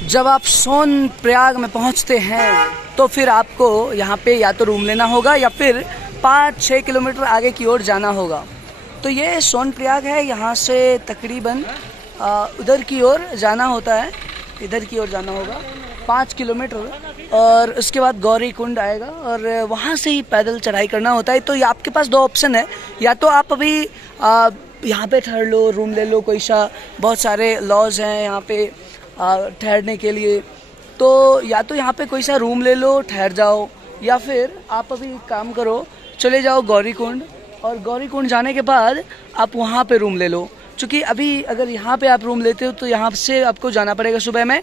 जब आप सोनप्रयाग में पहुंचते हैं तो फिर आपको यहाँ पे या तो रूम लेना होगा या फिर 5-6 किलोमीटर आगे की ओर जाना होगा। तो ये सोनप्रयाग है, यहाँ से तकरीबन उधर की ओर जाना होता है, इधर की ओर जाना होगा 5 किलोमीटर और उसके बाद गौरी कुंड आएगा और वहाँ से ही पैदल चढ़ाई करना होता है। तो ये आपके पास 2 ऑप्शन है, या तो आप अभी यहाँ पे ठहर लो, रूम ले लो, कोई सा बहुत सारे लॉज हैं यहाँ पे ठहरने के लिए, तो या तो यहाँ पे कोई सा रूम ले लो, ठहर जाओ, या फिर आप अभी काम करो, चले जाओ गौरी कुंड और गौरी कुंड जाने के बाद आप वहाँ पे रूम ले लो। क्योंकि अभी अगर यहाँ पे आप रूम लेते हो तो यहाँ से आपको जाना पड़ेगा सुबह में,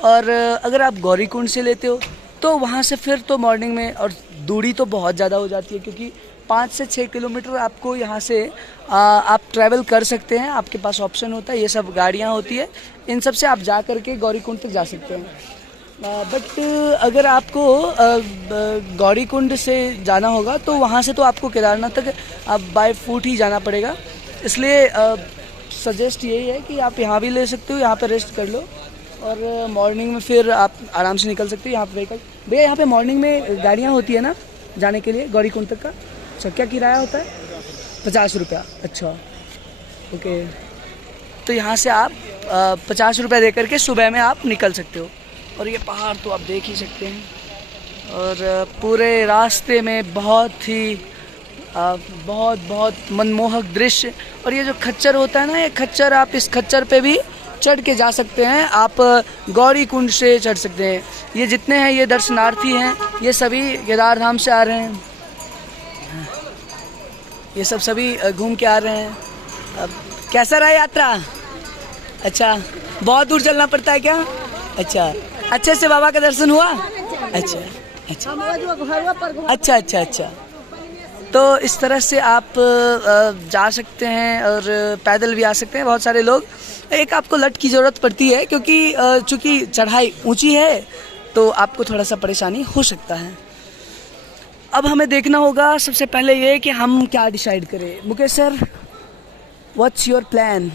और अगर आप गौरी कुंड से लेते हो तो वहाँ से फिर तो मॉर्निंग में, और दूरी तो बहुत ज़्यादा हो जाती है क्योंकि 5 से 6 किलोमीटर आपको यहाँ से आप ट्रैवल कर सकते हैं। आपके पास ऑप्शन होता है, ये सब गाड़ियाँ होती है, इन सब से आप जा करके गौरी कुंड तक जा सकते हैं। बट अगर आपको गौरी कुंड से जाना होगा तो वहाँ से तो आपको केदारनाथ तक आप बाय फुट ही जाना पड़ेगा। इसलिए सजेस्ट यही है कि आप यहाँ भी ले सकते हो, यहाँ पे रेस्ट कर लो और मॉर्निंग में फिर आप आराम से निकल सकते हो। यहाँ पे व्हीकल भैया, यहाँ पे मॉर्निंग में गाड़ियाँ होती है ना जाने के लिए गौरी कुंड तक का? अच्छा, क्या किराया होता है? 50 रुपया। अच्छा, ओके। तो यहाँ से आप 50 रुपया दे करके सुबह में आप निकल सकते हो। और ये पहाड़ तो आप देख ही सकते हैं, और पूरे रास्ते में बहुत ही बहुत मनमोहक दृश्य। और ये जो खच्चर होता है ना, ये खच्चर, आप इस खच्चर पे भी चढ़ के जा सकते हैं, आप गौरी कुंड से चढ़ सकते हैं। ये जितने हैं ये दर्शनार्थी हैं, ये सभी केदार धाम से आ रहे हैं, ये सब सभी घूम के आ रहे हैं। अब कैसा रहा यात्रा? अच्छा, बहुत दूर चलना पड़ता है क्या? अच्छा, अच्छे से बाबा का दर्शन हुआ? अच्छा अच्छा अच्छा अच्छा अच्छा। तो इस तरह से आप जा सकते हैं और पैदल भी आ सकते हैं। बहुत सारे लोग, एक आपको लट की ज़रूरत पड़ती है क्योंकि चूँकि चढ़ाई ऊंची है तो आपको थोड़ा सा परेशानी हो सकता है। अब हमें देखना होगा सबसे पहले ये कि हम क्या डिसाइड करें। Mukesh sir, what's your plan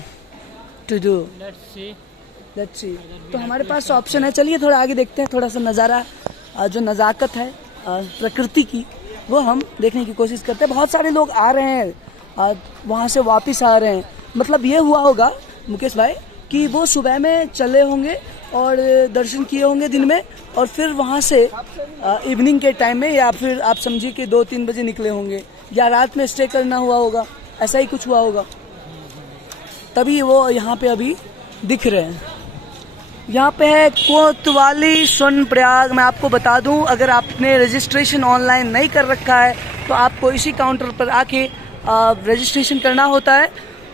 to do? Let's see. तो हमारे पास ऑप्शन है, चलिए थोड़ा आगे देखते हैं, थोड़ा सा नज़ारा, जो नज़ाकत है प्रकृति की, वो हम देखने की कोशिश करते हैं। बहुत सारे लोग आ रहे हैं, वहाँ से वापस आ रहे हैं। मतलब ये हुआ होगा मुकेश भाई कि वो सुबह में चले होंगे और दर्शन किए होंगे दिन में, और फिर वहाँ से इवनिंग के टाइम में, या फिर आप समझिए कि 2-3 बजे निकले होंगे, या रात में स्टे करना हुआ होगा, ऐसा ही कुछ हुआ होगा, तभी वो यहाँ पे अभी दिख रहे हैं। यहाँ पे है कोतवाली सोनप्रयाग। मैं आपको बता दूं, अगर आपने रजिस्ट्रेशन ऑनलाइन नहीं कर रखा है तो आपको इसी काउंटर पर आके रजिस्ट्रेशन करना होता है,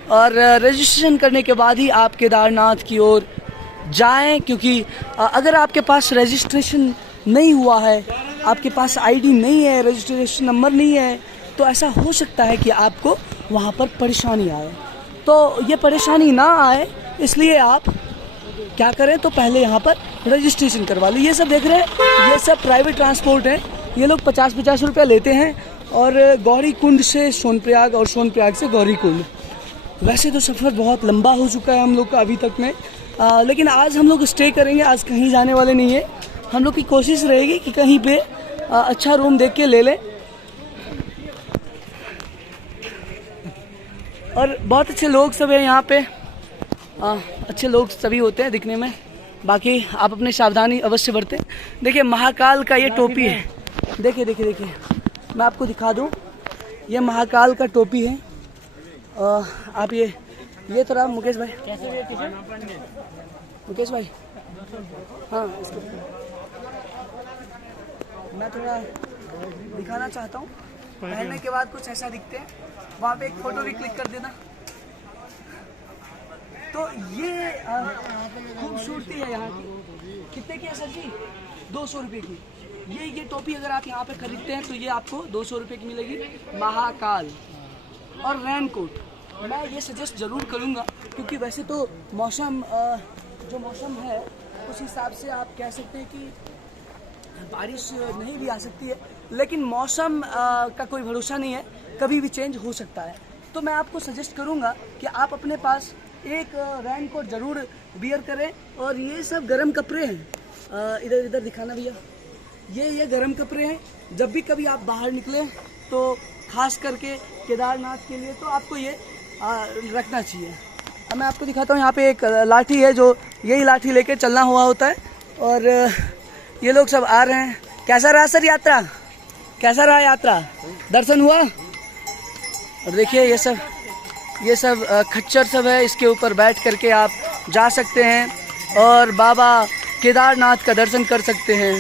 और रजिस्ट्रेशन करने के बाद ही आप केदारनाथ की ओर जाएं। क्योंकि अगर आपके पास रजिस्ट्रेशन नहीं हुआ है, आपके पास आईडी नहीं है, रजिस्ट्रेशन नंबर नहीं है, तो ऐसा हो सकता है कि आपको वहाँ पर परेशानी आए। तो ये परेशानी ना आए इसलिए आप क्या करें, तो पहले यहाँ पर रजिस्ट्रेशन करवा लो। ये सब देख रहे हैं, ये सब प्राइवेट ट्रांसपोर्ट है, ये लोग 50-50 रुपया लेते हैं, और गौरी कुंड से सोनप्रयाग और सोनप्रयाग से गौरी कुंड। वैसे तो सफ़र बहुत लंबा हो चुका है हम लोग का अभी तक में, लेकिन आज हम लोग स्टे करेंगे, आज कहीं जाने वाले नहीं है। हम लोग की कोशिश रहेगी कि कहीं पे अच्छा रूम देख के ले लें, और बहुत अच्छे लोग सब हैं यहाँ पे, अच्छे लोग सभी होते हैं दिखने में। बाकी आप अपनी सावधानी अवश्य बरतें। देखिए महाकाल का ये टोपी है, देखिए देखिए देखिए, मैं आपको दिखा दूं, ये महाकाल का टोपी है। आप ये थोड़ा मुकेश भाई, मुकेश भाई, हाँ इसको मैं थोड़ा दिखाना चाहता हूँ। पहनने के बाद कुछ ऐसा दिखते हैं, वहाँ पे एक फ़ोटो भी क्लिक कर देना। तो ये खूबसूरती है यहाँ की। कितने की है सर जी? 200 रुपये की। ये टोपी अगर आप यहाँ पे खरीदते हैं तो ये आपको 200 रुपये की मिलेगी, महाकाल। और रेनकोट मैं ये सजेस्ट ज़रूर करूँगा, क्योंकि वैसे तो मौसम जो मौसम है उस हिसाब से आप कह सकते हैं कि बारिश नहीं भी आ सकती है, लेकिन मौसम का कोई भरोसा नहीं है, कभी भी चेंज हो सकता है। तो मैं आपको सजेस्ट करूंगा कि आप अपने पास एक रेन कोट ज़रूर बियर करें। और ये सब गर्म कपड़े हैं, इधर इधर दिखाना भैया, ये गर्म कपड़े हैं। जब भी कभी आप बाहर निकले तो खास करके केदारनाथ के लिए तो आपको ये रखना चाहिए। अब मैं आपको दिखाता हूँ, यहाँ पे एक लाठी है, जो यही लाठी लेके चलना हुआ होता है। और ये लोग सब आ रहे हैं। कैसा रहा सर यात्रा? कैसा रहा यात्रा? दर्शन हुआ? और देखिए ये सब खच्चर सब है, इसके ऊपर बैठ करके आप जा सकते हैं और बाबा केदारनाथ का दर्शन कर सकते हैं।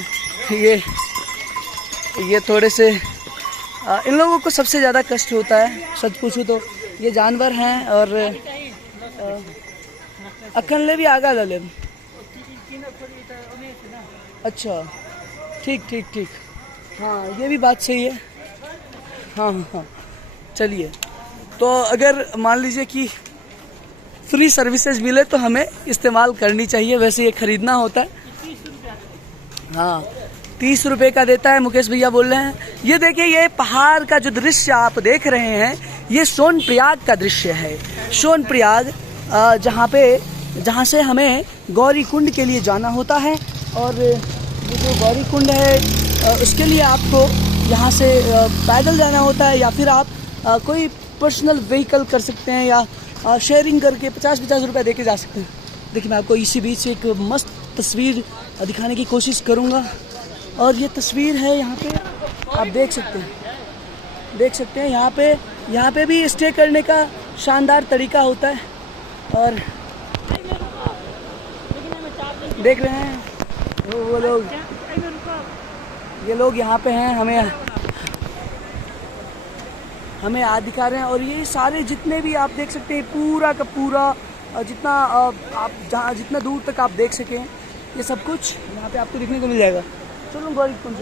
ये थोड़े से इन लोगों को सबसे ज़्यादा कष्ट होता है, सच पूछूं तो। ये जानवर हैं और अखनले भी आगा लले। अच्छा, ठीक, हाँ ये भी बात सही है। हाँ, चलिए। तो अगर मान लीजिए कि फ्री सर्विसेज मिले तो हमें इस्तेमाल करनी चाहिए। वैसे ये खरीदना होता है। हाँ, 30 रुपये का देता है, मुकेश भैया बोल रहे हैं। ये देखिए, ये पहाड़ का जो दृश्य आप देख रहे हैं, ये सोनप्रयाग का दृश्य है। सोनप्रयाग जहाँ से हमें गौरी कुंड के लिए जाना होता है। और ये जो गौरी कुंड है उसके लिए आपको यहाँ से पैदल जाना होता है, या फिर आप कोई पर्सनल व्हीकल कर सकते हैं, या शेयरिंग करके 50-50 रुपये दे के जा सकते हैं। देखिए, मैं आपको इसी बीच एक मस्त तस्वीर दिखाने की कोशिश करूँगा। और ये तस्वीर है, यहाँ पे आप देख सकते हैं यहाँ पे भी स्टे करने का शानदार तरीका होता है। और देख रहे हैं वो लोग, ये लोग यहाँ पे हैं, हमें आज दिखा रहे हैं। और ये सारे जितने भी आप देख सकते हैं, पूरा का पूरा जितना आप जितना दूर तक आप देख सकें, ये सब कुछ यहाँ पे आपको देखने को मिल जाएगा। चलो गौरी कुंड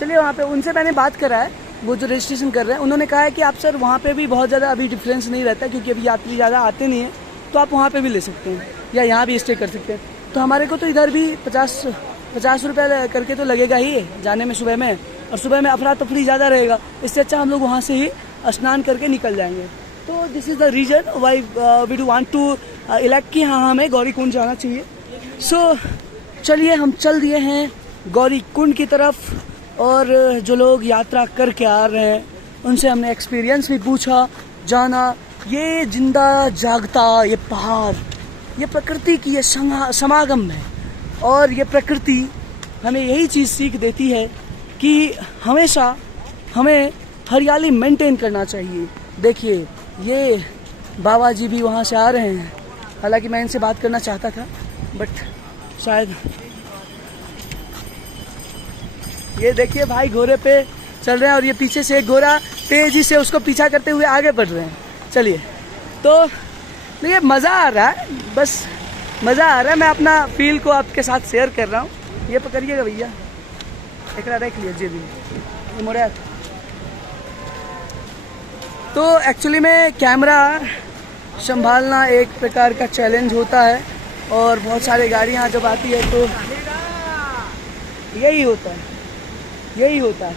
चलिए, वहाँ पे उनसे मैंने बात करा है, वो जो रजिस्ट्रेशन कर रहे हैं। उन्होंने कहा है कि आप सर वहाँ पे भी बहुत ज़्यादा अभी डिफरेंस नहीं रहता, क्योंकि अभी यात्री ज़्यादा आते नहीं हैं, तो आप वहाँ पे भी ले सकते हैं या यहाँ भी स्टे कर सकते हैं। तो हमारे को तो इधर भी 50 रुपये करके तो लगेगा ही जाने में सुबह में, और सुबह में अफरा तफरी ज़्यादा रहेगा। इससे अच्छा हम लोग वहाँ से ही स्नान करके निकल जाएंगे। तो this is the reason why we do want to elect कि हाँ हमें गौरी कुंड जाना चाहिए। सो चलिए, हम चल दिए हैं गौरी कुंड की तरफ। और जो लोग यात्रा करके आ रहे हैं उनसे हमने एक्सपीरियंस भी पूछा, जाना। ये जिंदा जागता ये पहाड़, ये प्रकृति की ये समागम है। और ये प्रकृति हमें यही चीज़ सीख देती है कि हमेशा हमें हरियाली मेंटेन करना चाहिए। देखिए, ये बाबा जी भी वहाँ से आ रहे हैं। हालांकि मैं इनसे बात करना चाहता था, बट शायद ये देखिए भाई घोड़े पे चल रहे हैं, और ये पीछे से एक घोड़ा तेजी से उसको पीछा करते हुए आगे बढ़ रहे हैं। चलिए, तो ये मज़ा आ रहा है, बस मज़ा आ रहा है। मैं अपना फील को आपके साथ शेयर कर रहा हूँ। ये पकड़िएगा भैया, एक देख लीजिए भी ये मोड़ा। तो एक्चुअली में कैमरा संभालना एक प्रकार का चैलेंज होता है, और बहुत सारी गाड़ियाँ जब आती है तो यही होता है।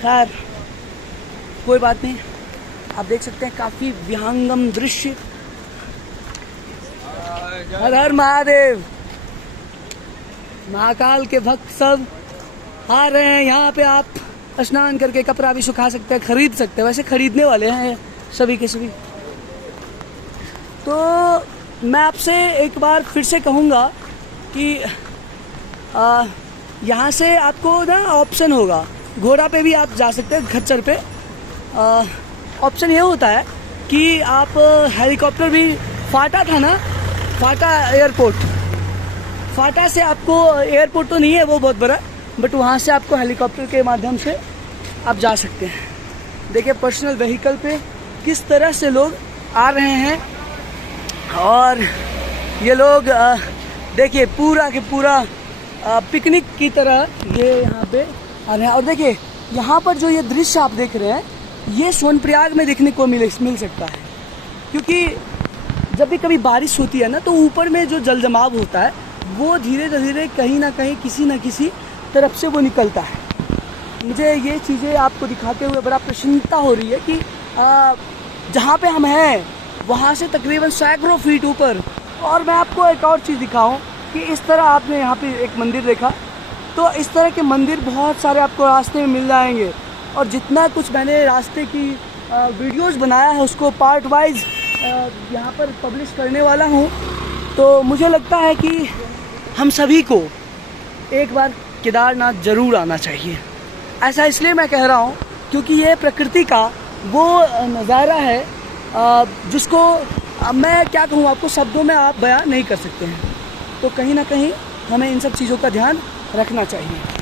खैर कोई बात नहीं, आप देख सकते हैं काफ़ी विहंगम दृश्य। हर हर महादेव। महाकाल के भक्त सब आ रहे हैं यहाँ पे। आप स्नान करके कपड़ा भी सुखा सकते हैं, खरीद सकते हैं। वैसे खरीदने वाले हैं सभी के सभी। तो मैं आपसे एक बार फिर से कहूँगा कि यहाँ से आपको ना ऑप्शन होगा, घोड़ा पे भी आप जा सकते हैं, खच्चर पे। ऑप्शन ये होता है कि आप हेलीकॉप्टर भी, फाटा था ना, फाटा एयरपोर्ट, फाटा से आपको, एयरपोर्ट तो नहीं है वो बहुत बड़ा, बट वहाँ से आपको हेलीकॉप्टर के माध्यम से आप जा सकते हैं। देखिए पर्सनल व्हीकल पे किस तरह से लोग आ रहे हैं। और ये लोग देखिए पूरा के पूरा पिकनिक की तरह ये यहाँ पे आ रहे हैं। और देखिए यहाँ पर जो ये दृश्य आप देख रहे हैं, ये सोनप्रयाग में देखने को मिल सकता है, क्योंकि जब भी कभी बारिश होती है ना, तो ऊपर में जो जल जमाव होता है वो धीरे धीरे कहीं ना कहीं किसी न किसी तरफ से वो निकलता है। मुझे ये चीज़ें आपको दिखाते हुए बड़ा प्रसन्नता हो रही है कि जहाँ पे हम हैं वहाँ से तकरीबन सैकड़ों फीट ऊपर। और मैं आपको एक और चीज़ दिखाऊं कि इस तरह आपने यहाँ पे एक मंदिर देखा, तो इस तरह के मंदिर बहुत सारे आपको रास्ते में मिल जाएंगे। और जितना कुछ मैंने रास्ते की वीडियोस बनाया है उसको पार्ट वाइज यहाँ पर पब्लिश करने वाला हूँ। तो मुझे लगता है कि हम सभी को एक बार केदारनाथ ज़रूर आना चाहिए। ऐसा इसलिए मैं कह रहा हूँ क्योंकि ये प्रकृति का वो नज़ारा है जिसको मैं क्या कहूँ आपको, शब्दों में आप बयान नहीं कर सकते हैं। तो कहीं ना कहीं हमें इन सब चीज़ों का ध्यान रखना चाहिए।